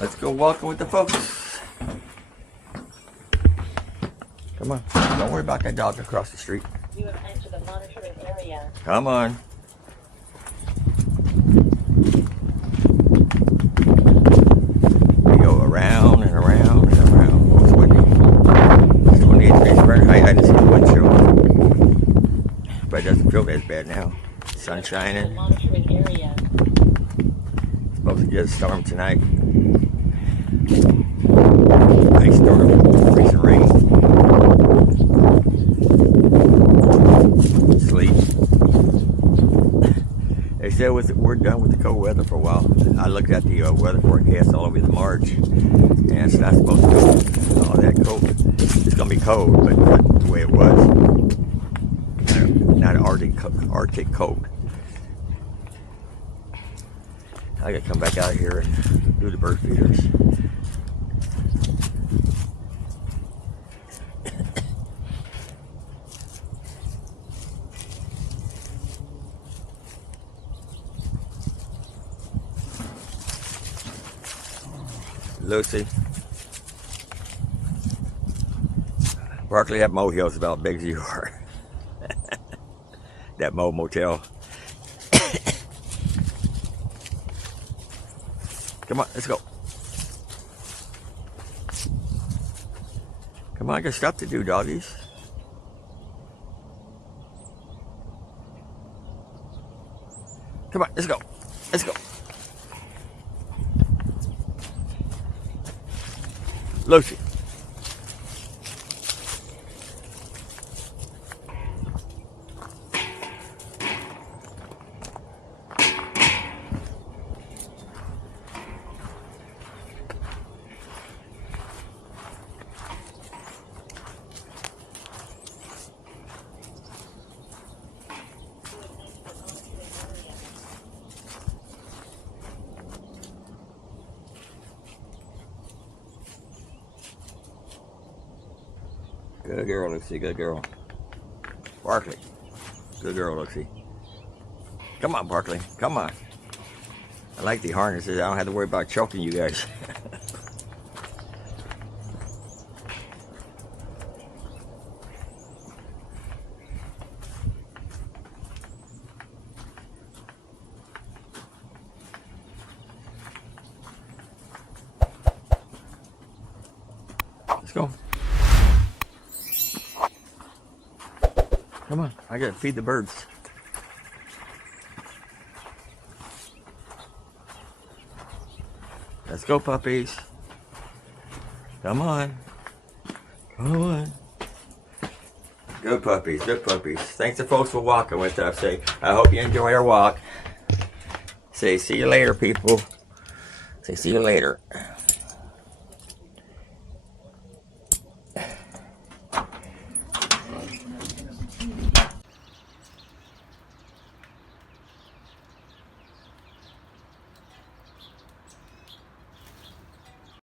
Let's go walking with the folks. Come on. Don't worry about that dog across the street. You have entered the monitoring area. Come on. We go around and around and around. Oh, it's windy. It's 28 degrees Fahrenheit. I didn't see the wind chill. But it doesn't feel as bad now. Sun shining. Monitoring area. Supposed to get a storm tonight. Nice storm. Recent rain. Sleep. They said we're done with the cold weather for a while. I looked at the weather forecast all over the March, and it's not supposed to go all that cold. It's going to be cold, but not the way it was. Not Arctic cold. I gotta come back out here and do the bird feeders. Lucy. Barkley, that mohill's about as big as you are. That motel. Come on, let's go. Come on, I got stuff to do, doggies. Come on, let's go. Let's go. Lucy. Good girl, Lucy. Good girl. Barkley. Good girl, Lucy. Come on, Barkley. Come on. I like the harnesses. I don't have to worry about choking you guys. Let's go. Come on, I gotta feed the birds. Let's go, puppies. Come on. Come on. Good puppies, good puppies. Thanks to folks for walking with us. Say, I hope you enjoy our walk. Say, see you later, people. Say, see you later.